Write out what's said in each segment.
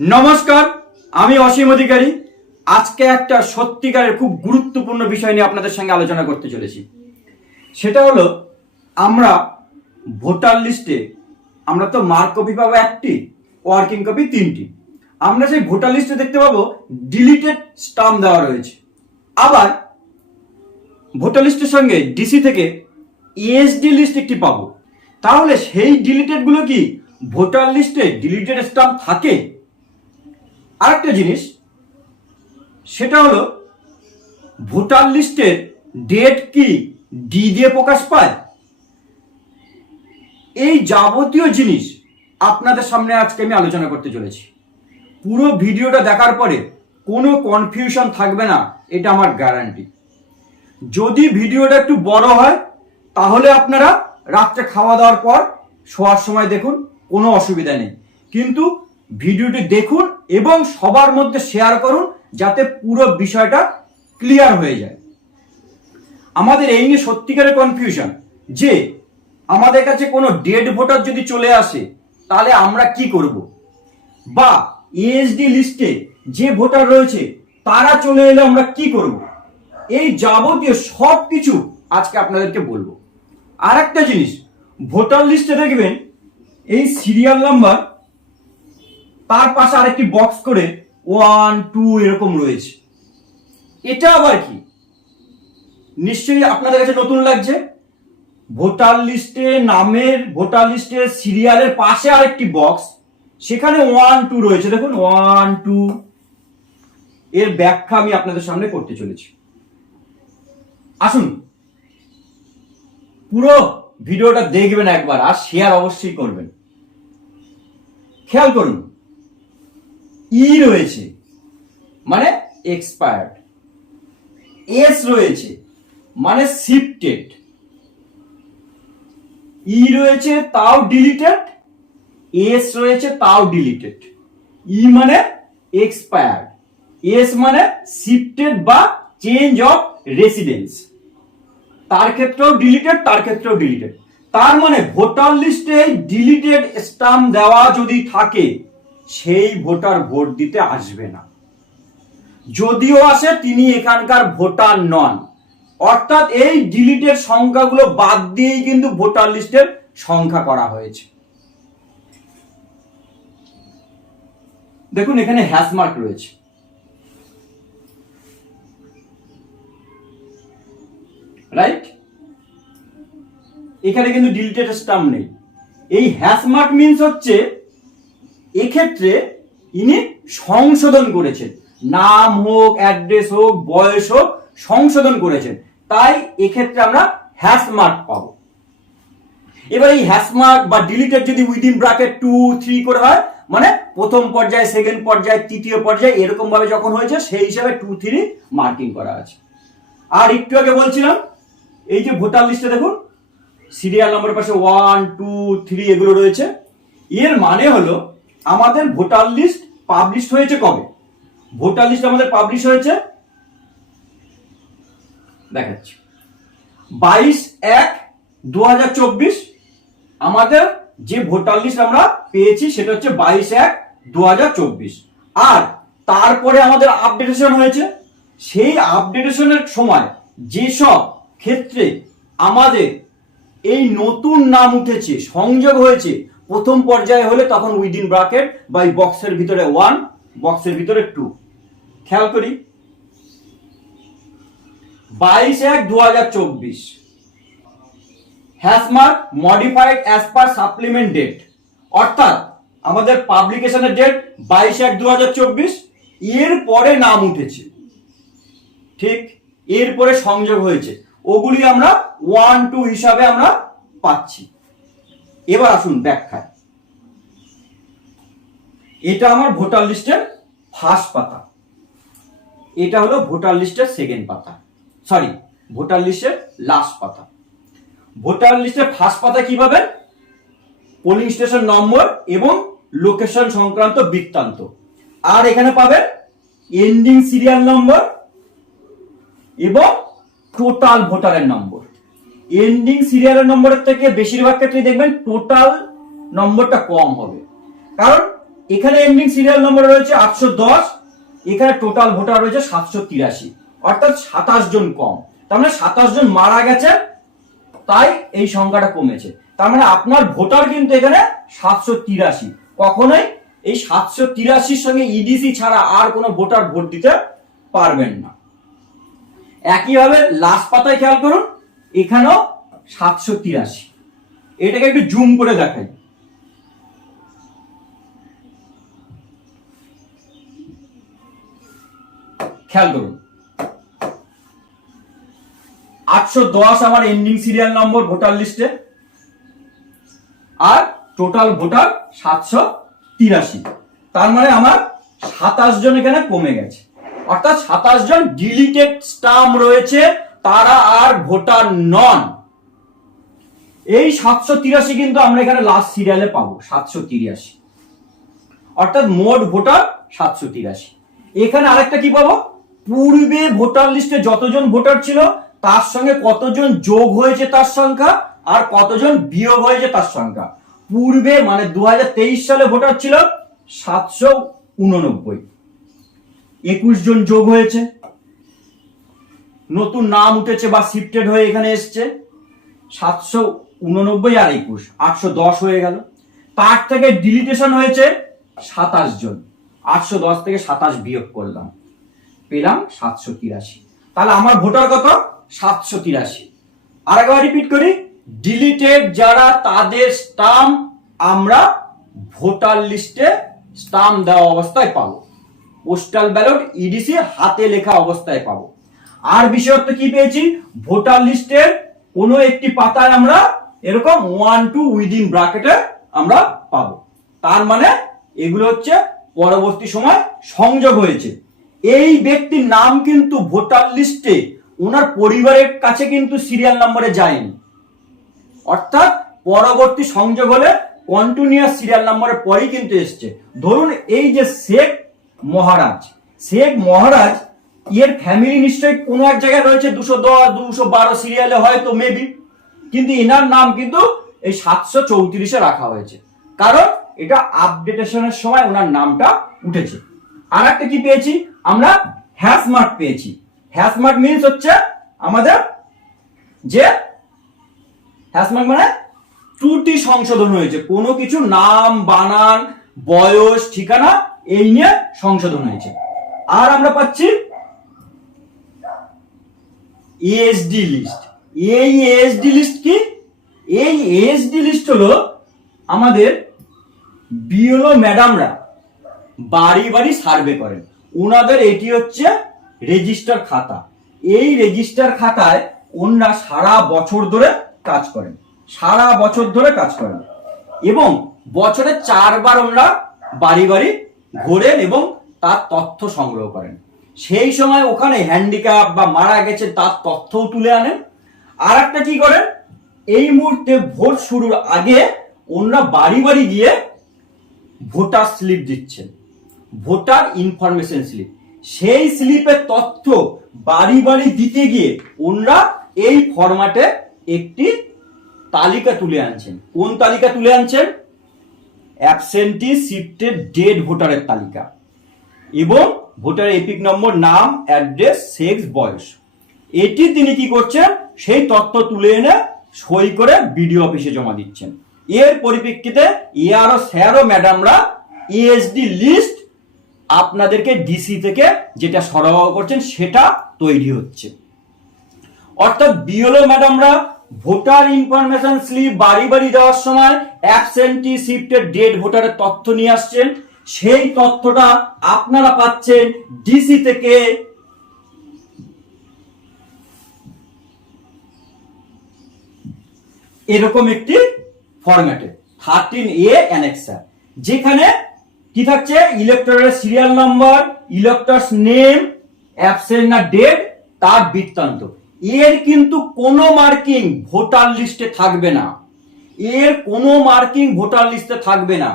নমস্কার, আমি অসীম অধিকারী। আজকে একটা সত্যিকারের খুব গুরুত্বপূর্ণ বিষয় নিয়ে আপনাদের সঙ্গে আলোচনা করতে চলেছি। সেটা হলো, আমরা ভোটার লিস্টে, আমরা তো মার্ক কপি পাবো একটি, ওয়ার্কিং কপি তিনটি। আমরা সেই ভোটার লিস্টে দেখতে পাবো, ডিলিটেড স্টাম্প দেওয়া রয়েছে। আবার, ভোটার লিস্টের সঙ্গে ডিসি থেকে ইএসডি লিস্ট একটি পাবো। তাহলে সেই ডিলিটেডগুলো কি ভোটার লিস্টে ডিলিটেড স্টাম্প থাকে? আরেকটা জিনিস, সেটা হলো, ভোটার লিস্টের ডেট কি ডি দিয়ে প্রকাশ পায়? এই যাবতীয় জিনিস আপনাদের সামনে আজকে আমি আলোচনা করতে চলেছি। পুরো ভিডিওটা দেখার পরে কোনো কনফিউশন থাকবে না, এটা আমার গ্যারান্টি যদি ভিডিওটা একটু বড় হয়, তাহলে আপনারা রাত্রে খাওয়া দাওয়ার পর শোয়ার সময় দেখুন, কোনো অসুবিধা নেই। কিন্তু ভিডিওটি দেখুন এবং সবার মধ্যে শেয়ার করুন যাতে পুরো বিষয়টা ক্লিয়ার হয়ে যায়। আমাদের এই নিয়ে সত্যিকারের কনফিউশন যে আমাদের কাছে কোনো ডেড ভোটার যদি চলে আসে, তাহলে আমরা কি করব? বা ইএসডি লিস্টে যে ভোটার রয়েছে, তারা চলে এলে আমরা কি করব? এই যাবতীয় সব কিছু আজকে আপনাদেরকে বলব। আর একটা জিনিস ভোটার লিস্টে দেখবেন, এই সিরিয়াল নাম্বার তার পাশে আরেকটি বক্স করে ওয়ান টু এরকম রয়েছে। এটা আবার কি? নিশ্চয়ই আপনাদের কাছে নতুন লাগছে। ভোটার লিস্টে নামের, ভোটার লিস্টের সিরিয়ালের পাশে আরেকটি বক্স সেখানে ওয়ান টু রয়েছে। দেখুন ওয়ান টু এর ব্যাখ্যা আমি আপনাদের সামনে করতে চলেছি। আসুন, পুরো ভিডিওটা দেখবেন একবার আর শেয়ার অবশ্যই করবেন। খেয়াল করুন ই রয়েছে। মানে এক্সপায়ার্ড এস রয়েছে। মানে শিফটেড ই রয়েছে তাও ডিলিটেড এস রয়েছে তাও ডিলিটেড ই মানে এক্সপায়ার্ড এস মানে শিফটেড বা চেঞ্জ অফ রেসিডেন্স তার ক্ষেত্রেও ডিলিটেড তার ক্ষেত্রেও ডিলিটেড তার মানে ভোটার লিস্টে ডিলিটেড স্টাম্প দেওয়া যদি থাকে সেই ভোটার ভোট দিতে আসবে না। যদিও আসে, তিনি এখানকার ভোটার নন। অর্থাৎ এই ডিলিটের সংখ্যাগুলো বাদ দিয়েই কিন্তু ভোটার লিস্টের সংখ্যা করা হয়েছে। দেখুন, এখানে হ্যাশমার্ক রয়েছে। রাইট? এখানে কিন্তু ডিলিটেড স্টাম্প নেই। এই হ্যাশমার্ক মিন্স হচ্ছে এক্ষেত্রে ইনি সংশোধন করেছেন। নাম হোক, অ্যাড্রেস হোক, বয়স হোক, সংশোধন করেছেন। তাই এক্ষেত্রে আমরা হ্যাশমার্ক পাবো। এবার এই হ্যাশমার্ক বা ডিলিটেড যদি উইদিন ব্রাকেট টু, থ্রি করে হয় মানে প্রথম পর্যায়ে, সেকেন্ড পর্যায়ে, তৃতীয় পর্যায়ে এরকম ভাবে যখন হয়েছে, সেই হিসাবে টু, থ্রি মার্কিং করা আছে। আর একটু আগে বলছিলাম, এই যে ভোটার লিস্টে দেখুন, সিরিয়াল নম্বরের পাশে ওয়ান টু থ্রি এগুলো রয়েছে। এর মানে হলো আমাদের ভোটার লিস্ট পাবলিশ হয়েছে কবে? ভোটার লিস্ট আমাদের পাবলিশ হয়েছে? দেখাচ্ছি। বাইশ এক দু আমাদের যে ভোটার লিস্ট আমরা পেয়েছি সেটা হচ্ছে বাইশ এক দু আর তারপরে আমাদের আপডেটেশন হয়েছে। সেই আপডেটেশনের সময় যেসব ক্ষেত্রে আমাদের এই নতুন নাম উঠেছে, সংযোগ হয়েছে প্রথম পর্যায়ে হলে তখন উইদিন ব্রাকেট বা বক্সের ভিতরে ওয়ান বক্সের ভিতরে টু খেয়াল করি। বাইশ এক দু হাজার চব্বিশ। Hashmark modified as per supplement date অর্থাৎ আমাদের পাবলিকেশনের ডেট বাইশ এক দু হাজার চব্বিশ, এর পরে নাম উঠেছে। ঠিক এরপরে সংযোগ হয়েছে। ওগুলি আমরা ওয়ান টু হিসাবে আমরা পাচ্ছি। এবার আসুন ব্যাখ্যায়। এটা আমার ভোটার লিস্টের ফার্স্ট পাতা। এটা হলো ভোটার লিস্টের সেকেন্ড পাতা। সরি ভোটার লিস্টের লাস্ট পাতা। ভোটার লিস্টের ফার্স্ট পাতা কি পাবেন পোলিং স্টেশন নম্বর এবং লোকেশন সংক্রান্ত বৃত্তান্ত। আর এখানে পাবেন এন্ডিং সিরিয়াল নম্বর এবং টোটাল ভোটারের নম্বর এন্ডিং সিরিয়ালের নম্বরের থেকে বেশিরভাগ ক্ষেত্রে দেখবেন টোটাল নম্বরটা কম হবে। কারণ এখানে এন্ডিং সিরিয়াল নম্বর রয়েছে আটশো দশ, এখানে টোটাল ভোটার রয়েছে সাতশো তিরাশি, অর্থাৎ সাতাশ জন কম। তার মানে সাতাশ জন মারা গেছে, তাই এই সংখ্যাটা কমেছে। তার মানে আপনার ভোটার কিন্তু এখানে সাতশো তিরাশি। কখনোই এই সাতশো তিরাশির সঙ্গে ইডিসি ছাড়া আর কোনো ভোটার ভোট দিতে পারবেন না। একইভাবে লাস্ট পাতায় খেয়াল করুন, এখানেও সাতশো তিরাশি। এটাকে একটু জুম করে দেখাই। খেয়াল করুন। আটশো দশ আমার এন্ডিং সিরিয়াল নম্বর ভোটার লিস্টে আর টোটাল ভোটার সাতশো তিরাশি। তার মানে আমার সাতাশ জন এখানে কমে গেছে। অর্থাৎ সাতাশ জন ডিলিটেড স্টাম্প রয়েছে, তারা আর ভোটার নন। এই সাতশো তিরাশি কিন্তু আমরা এখানে লাস্ট সিরিয়ালে পাবো, সাতশো তিরাশি। অর্থাৎ মোট ভোটার সাতশো তিরাশি। এখানে আরেকটা কি পাবো? পূর্বে ভোটার লিস্টে যতজন ভোটার ছিল, তার সঙ্গে কতজন যোগ হয়েছে তার সংখ্যা আর কতজন বিয়োগ হয়েছে তার সংখ্যা। পূর্বে মানে দু হাজার তেইশ সালে ভোটার ছিল সাতশো উননব্বই। একুশ জন যোগ হয়েছে। নতুন নাম উঠেছে বা শিফটেড হয়ে এখানে এসছে। সাতশো উননব্বই আর একুশ, আটশো দশ হয়ে গেল। তার থেকে ডিলিটেশন হয়েছে সাতাশ জন। আটশো দশ থেকে সাতাশ বিয়োগ করলাম। পেলাম সাতশো তিরাশি। তাহলে আমার ভোটার কত? সাতশো তিরাশি। আরেকবার রিপিট করি ডিলিটেড যারা তাদের স্টাম্প আমরা ভোটার লিস্টে স্টাম্প দেওয়া অবস্থায় পাবো। পোস্টাল ব্যালট ইডিসি হাতে লেখা অবস্থায় পাবো। আর বিশেষত্ব কি পেয়েছি? ভোটার লিস্টের কোনো একটি পাতায় আমরা এরকম ওয়ান টু উইদিন ব্রাকেটে আমরা পাবো। তার মানে এগুলো হচ্ছে পরবর্তী সময় সংযোগ হয়েছে। এই ব্যক্তির নাম কিন্তু ভোটার লিস্টে, ওনার পরিবারের কাছে কিন্তু সিরিয়াল নম্বরে যায়নি। অর্থাৎ পরবর্তী সংযোগ হলে কন্টিনিউয়াস সিরিয়াল নম্বরের পরেই কিন্তু এসছে। ধরুন এই যে শেখ মহারাজ শেখ মহারাজ এর ফ্যামিলি নিশ্চয়ই কোনো এক জায়গায় রয়েছে, দুশো দশ, দুশো বারো সিরিয়ালে হয়তো মেবি কিন্তু এনার নাম কিন্তু এই সাতশো চৌত্রিশে রাখা হয়েছে। কারণ এটা আপডেটেশনের সময় ওনার নামটা উঠেছে। আর একটা কি পেয়েছি? আমরা হ্যাশমার্ক পেয়েছি। হ্যাশমার্ক মিনস হচ্ছে আমাদের যে হ্যাশমার্ক মানে ত্রুটি সংশোধন হয়েছে। কোনো কিছু নাম, বানান, বয়স, ঠিকানা এই নিয়ে সংশোধন হয়েছে। আর আমরা পাচ্ছি এএসডি লিস্ট এই এএসডি লিস্ট কি? এই এএসডি লিস্ট হলো আমাদের বিওলো ম্যাডামরা বাড়ি বাড়ি সার্ভে করেন। ওনাদের এটি হচ্ছে রেজিস্টার খাতা। এই রেজিস্টার খাতায় ওনারা সারা বছর ধরে কাজ করেন। সারা বছর ধরে কাজ করেন। এবং বছরে চারবার ওনারা বাড়ি বাড়ি ঘোরেন এবং তার তথ্য সংগ্রহ করেন। সেই সময় ওখানে হ্যান্ডিক্যাপ বা মারা গেছে তার তথ্যও তুলে আনেন। আর একটা কি করেন? এই মুহূর্তে ভোট শুরুর আগে ওনারা বাড়ি বাড়ি গিয়ে ভোটার স্লিপ দিচ্ছেন। ভোটার ইনফরমেশন স্লিপ সেই স্লিপের তথ্য বাড়ি বাড়ি দিতে গিয়ে ওনারা এই ফরম্যাটে একটি তালিকা তুলে আনছেন। কোন তালিকা তুলে আনছেন? অ্যাবসেন্টি শিফটেড ডেড ভোটারের তালিকা। এবং ভোটার এপিক নম্বর, নাম অ্যাড্রেস সেক্স বয়স। এটি তিনি কি করছেন? সেই তথ্য তুলে এনে সই করে বিডিও অফিসে জমা দিচ্ছেন। এর পরিপ্রেক্ষিতে এআরও স্যারও ম্যাডামরা ইএসডি লিস্ট আপনাদেরকে ডিসি থেকে যেটা সরবরাহ করছেন সেটা তৈরি হচ্ছে। অর্থাৎ বিএলও ম্যাডামরা ভোটার ইনফরমেশন স্লিপ বাড়ি বাড়ি দেওয়ার সময় অ্যাবসেন্টি শিফটের ডেট ভোটারের তথ্য নিয়ে আসছেন। সেই তথ্যটা আপনারা পাচ্ছেন ডিসি থেকে এরকম একটি ফরম্যাটে থার্টিন এ অ্যানেক্সার যেখানে কি থাকছে? ইলেকটরের serial number electors name absent না ডেট তার বৃত্তান্ত। এর কিন্তু কোনো মার্কিং ভোটার লিস্টে থাকবে না। এর কোনো মার্কিং ভোটার লিস্টে থাকবে না।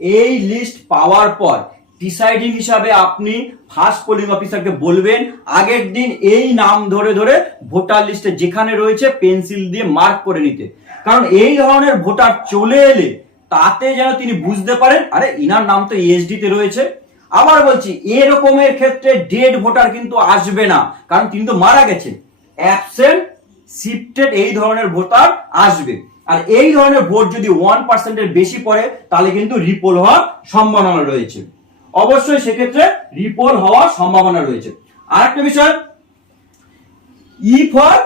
এই লিস্ট পাওয়ার পর ডিসাইডিং হিসাবে আপনি ফার্স্ট পোলিং অফিসারকে বলবেন, আগের দিন এই নাম ধরে ধরে ভোটার লিস্টে যেখানে রয়েছে পেন্সিল দিয়ে মার্ক করে নিতে। কারণ এই ধরনের ভোটার চলে এলে তাতে যেন তিনি বুঝতে পারেন, আরে ইনার নাম তো ইএসডি তে রয়েছে। আবার বলছি এরকমের ক্ষেত্রে ডেড ভোটার কিন্তু আসবে না, কারণ তিনি তো মারা গেছেন। অ্যাবসেন্ট শিফটেড এই ধরনের ভোটার আসবে। আর এই ধরনের ভোট যদি ওয়ান পার্সেন্টের বেশি পড়ে, তাহলে কিন্তু রিপোল হওয়ার সম্ভাবনা রয়েছে। অবশ্যই সেক্ষেত্রে রিপোল হওয়ার সম্ভাবনা রয়েছে। আর একটা বিষয় E for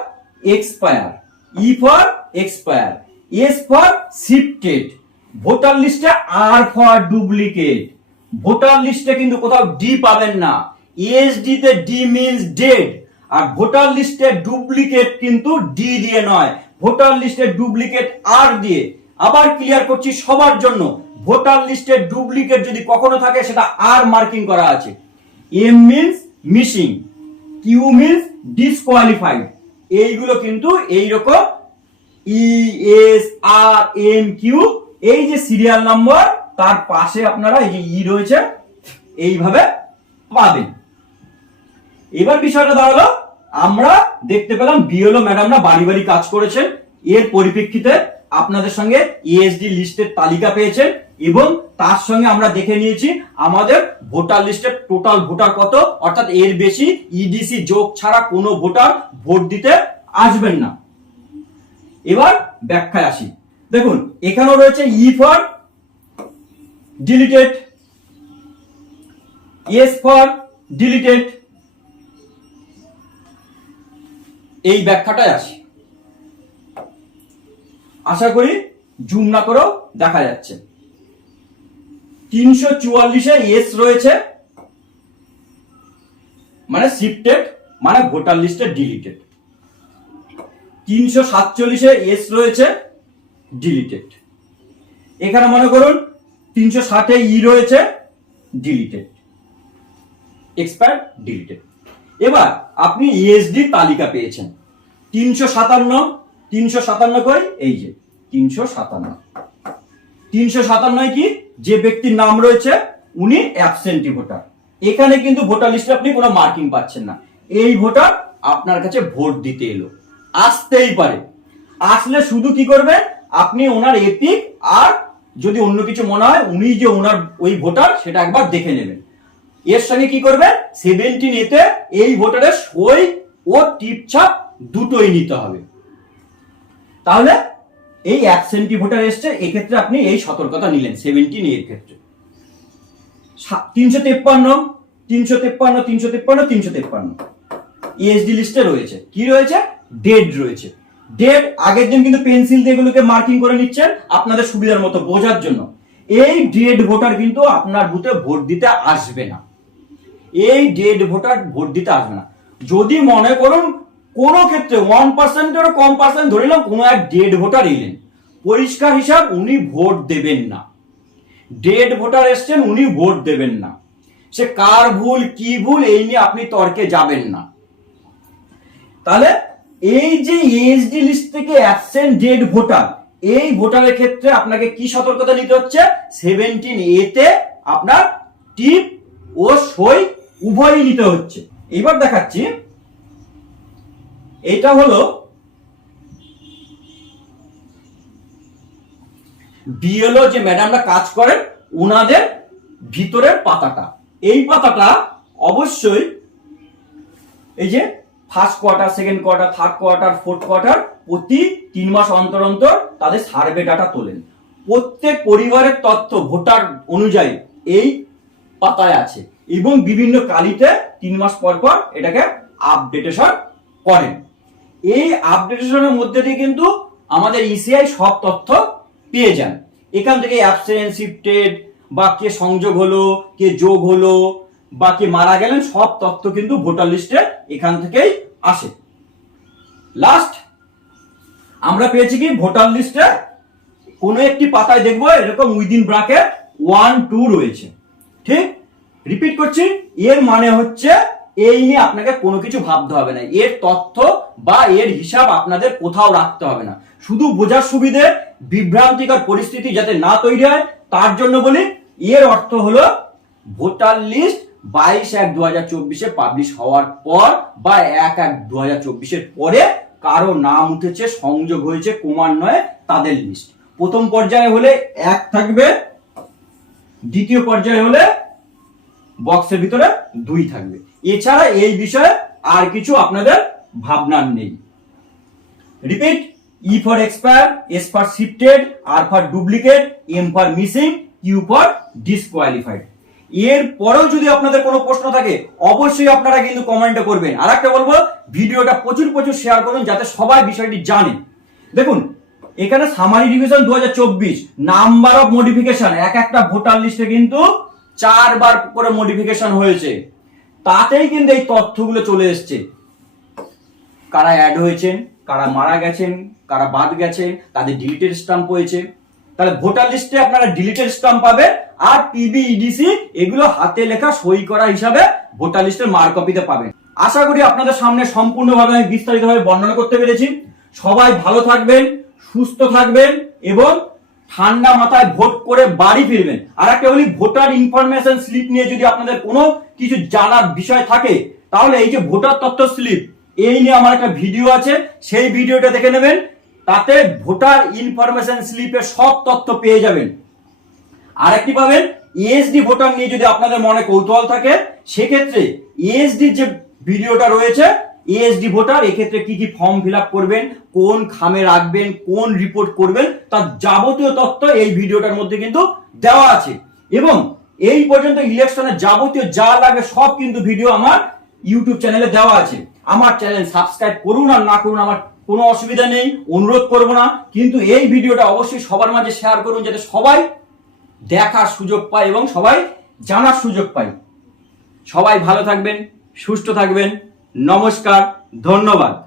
expire E for expire S for shifted voter লিস্টে আর ফর ডুপ্লিকেট। ভোটার লিস্টে কিন্তু কোথাও ডি পাবেন না। ইএসডি তে ডি মিনস ডেড আর ভোটার লিস্টে ডুপ্লিকেট কিন্তু ডি দিয়ে নয়। ভোটার লিস্টে ডুপ্লিকেট আর দিয়ে। আবার ক্লিয়ার করছি সবার জন্য। ভোটার লিস্টে ডুপ্লিকেট যদি কখনো থাকে, সেটা আর মার্কিং করা আছে। M means missing Q means disqualified এইগুলো কিন্তু এইরকম E S R M Q এই যে সিরিয়াল নম্বর তার পাশে আপনারা এই যে ই রয়েছে, এইভাবে পাবেন। এবার বিষয়টা দাঁড়াল, আমরা দেখতে পেলাম বিএলও ম্যাডামরা বাড়ি বাড়ি কাজ করেছেন। এর পরিপ্রেক্ষিতে আপনাদের সঙ্গে ইএসডি লিস্টের তালিকা পেয়েছেন এবং তার সঙ্গে আমরা দেখে নিয়েছি আমাদের ভোটার লিস্টের টোটাল ভোটার কত, অর্থাৎ এর বেশি ইডিসি যোগ ছাড়া কোনো ভোটার ভোট দিতে আসবেন না। এবার ব্যাখ্যায় আসি। দেখুন, এখানেও রয়েছে E for deleted S for deleted এই ব্যাখ্যাটাই আসি। আশা করি জুম না করেও দেখা যাচ্ছে। তিনশো চুয়াল্লিশে এস রয়েছে মানে শিফটেড মানে ভোটার লিস্টে ডিলিটেড তিনশো সাতচল্লিশে এস রয়েছে ডিলিটেড। এখানে মনে করুন, তিনশো ষাটে ই রয়েছে, ডিলিটেড। Expire, deleted. এবার আপনি ইএসডি তালিকা পেয়েছেন। তিনশো সাতান্ন তিনশো সাতান্ন কই? এই যে, তিনশো সাতান্ন। তিনশো সাতান্নয় কি? যে ব্যক্তির নাম রয়েছে, উনি অ্যাবসেন্টি ভোটার। এখানে কিন্তু ভোটার লিস্টে আপনি কোনো মার্কিং পাচ্ছেন না। এই ভোটার আপনার কাছে ভোট দিতে এলো। আসতেই পারে। আসলে শুধু কি করবে? আপনি ওনার এপিক আর যদি অন্য কিছু মনে হয়, উনি যে ওনার ওই ভোটার, সেটা একবার দেখে নেবেন। এর সঙ্গে কি করবে সেভেন্টিন এতে এই ভোটারের সই ও টিপছাপ দুটোই নিতে হবে। তাহলে এই অ্যাবসেন্টি ভোটার এসছে, এক্ষেত্রে আপনি এই সতর্কতা নিলেন সেভেন্টিন এর ক্ষেত্রে। তিনশো তেপ্পান্ন তিনশো তেপ্পান্ন তিনশো তেপ্পান্ন তিনশো তেপ্পান্ন। ইএসডি লিস্টে রয়েছে। কি রয়েছে? ডেড রয়েছে। ডেড আগের দিন কিন্তু পেন্সিল দিয়ে এগুলোকে মার্কিং করে নিচ্ছেন আপনাদের সুবিধার মতো বোঝার জন্য। এই ডেড ভোটার কিন্তু আপনার বুথে ভোট দিতে আসবে না। এই ডেড ভোটার ভোট দিতে আসবে না। যদি মনে করুন, কোনো ক্ষেত্রে ওয়ান পার্সেন্টেরও কম পার্সেন্ট ধরিলাম কোনো এক ডেড ভোটার এলেন। পরিষ্কার হিসাব, উনি ভোট দেবেন না। ডেড ভোটার এসছেন, উনি ভোট দেবেন না। সে কার ভুল, কি ভুল, এই নিয়ে আপনি তর্কে যাবেন না। তাহলে এই যে এসডি লিস্ট থেকে অ্যাবসেন্ট ডেড ভোটার এই ভোটারের ক্ষেত্রে আপনাকে কি সতর্কতা নিতে হচ্ছে? সেভেন্টিন এতে আপনার টিপ ও সই উভয়ই নিতে হচ্ছে। এবার দেখাচ্ছি। এটা হলো বিএলও যে ম্যাডামরা কাজ করেন, উনাদের ভিতরের পাতাটা। এই পাতাটা অবশ্যই এই যে first quarter second quarter third quarter fourth quarter প্রতি তিন মাস অন্তর অন্তর তাদের সার্ভে ডাটা তোলেন। প্রত্যেক পরিবারের তথ্য ভোটার অনুযায়ী এই পাতায় আছে এবং বিভিন্ন কালিতে তিন মাস পর পর এটাকে আপডেটেশন করেন। এই আপডেটেশনের মধ্যে দিয়ে কিন্তু আমাদের ইসিআই সব তথ্য পেয়ে যান। এখান থেকে অ্যাবসেন্স শিফটেড বা কে সংযোগ হলো, কে যোগ হলো বা কে মারা গেলেন, সব তথ্য কিন্তু ভোটার লিস্টে এখান থেকেই আসে। লাস্ট আমরা পেয়েছি কি ভোটার লিস্টে কোনো একটি পাতায় দেখব, এরকম উইদিন ব্রাকেট ওয়ান টু রয়েছে। ঠিক? রিপিট করছি, এর মানে হচ্ছে এই নিয়ে আপনাকে কোনো কিছু ভাবতে হবে না। এর তথ্য বা এর হিসাব আপনাদের কোথাও রাখতে হবে না। শুধু বোঝার সুবিধে বিভ্রান্তিকর পরিস্থিতি যাতে না তৈরি হয়, তার জন্য বলি, এর অর্থ হলো ভোটার লিস্ট বাইশ এক দু হাজার চব্বিশে পাবলিশ হওয়ার পর বা এক এক দু হাজার চব্বিশের পরে কারও নাম উঠেছে, সংযোগ হয়েছে ক্রমান্বয়ে তাদের লিস্ট প্রথম পর্যায়ে হলে এক থাকবে, দ্বিতীয় পর্যায়ে হলে বক্সের ভিতরে দুই থাকবে। এছাড়া এই বিষয়ে আর কিছু আপনাদের ভাবনার নেই। Repeat E for expire S for shifted R for duplicate M for missing U for disqualified এর পরেও যদি আপনাদের কোনো প্রশ্ন থাকে, অবশ্যই আপনারা কিন্তু কমেন্টে করবেন। আর একটা বলব, ভিডিওটা প্রচুর প্রচুর শেয়ার করুন, যাতে সবাই বিষয়টি জানে। দেখুন, এখানে সামারি ডিভিশন দু হাজার চব্বিশ নাম্বার অফ মডিফিকেশন এক একটা ভোটার লিস্টে কিন্তু চারবার করে মডিফিকেশন হয়েছে। তাতেই কিন্তু এই তথ্যগুলো চলে এসছে। কারা অ্যাড হয়েছেন, কারা মারা গেছেন, কারা বাদ গেছেন তাদের ডিলিটেড স্টাম্প হয়েছে। তাহলে ভোটার লিস্টে আপনারা ডিলিটেড স্টাম্প পাবেন আর পিবিইডিসি এগুলো হাতে লেখা সই করা হিসাবে ভোটার লিস্টের মার কপিতে পাবেন। আশা করি আপনাদের সামনে সম্পূর্ণভাবে আমি বিস্তারিতভাবে বর্ণনা করতে পেরেছি। সবাই ভালো থাকবেন, সুস্থ থাকবেন এবং ঠান্ডা মাথায় ভোট করে বাড়ি ফিরবেন। আর একটা বলি, ভোটার ইনফরমেশন স্লিপ নিয়ে যদি আপনাদের কোনো কিছু জানার বিষয় থাকে, তাহলে এই যে ভোটার তথ্য স্লিপ এই নিয়ে আমার একটা ভিডিও আছে। সেই ভিডিওটা দেখে নেবেন, তাতে ভোটার ইনফরমেশন স্লিপের সব তথ্য পেয়ে যাবেন। আর একটি পাবেন ইএসডি ভোটার নিয়ে যদি আপনাদের মনে কৌতূহল থাকে, সেক্ষেত্রে ইএসডি যে ভিডিওটা রয়েছে ইএসডি ভোটার, এক্ষেত্রে কি কি ফর্ম ফিল করবেন, কোন খামে রাখবেন, কোন রিপোর্ট করবেন, তার যাবতীয় তথ্য এই ভিডিওটার মধ্যে কিন্তু দেওয়া আছে। এবং এই পর্যন্ত ইলেকশনের যাবতীয় যা লাগে সব কিন্তু ভিডিও আমার ইউটিউব চ্যানেলে দেওয়া আছে। আমার চ্যানেল সাবস্ক্রাইব করুন আর না করুন আমার কোনো অসুবিধা নেই, অনুরোধ করব না। কিন্তু এই ভিডিওটা অবশ্যই সবার মাঝে শেয়ার করুন, যাতে সবাই দেখার সুযোগ পায় এবং সবাই জানার সুযোগ পায় সবাই ভালো থাকবেন, সুস্থ থাকবেন। নমস্কার, ধন্যবাদ।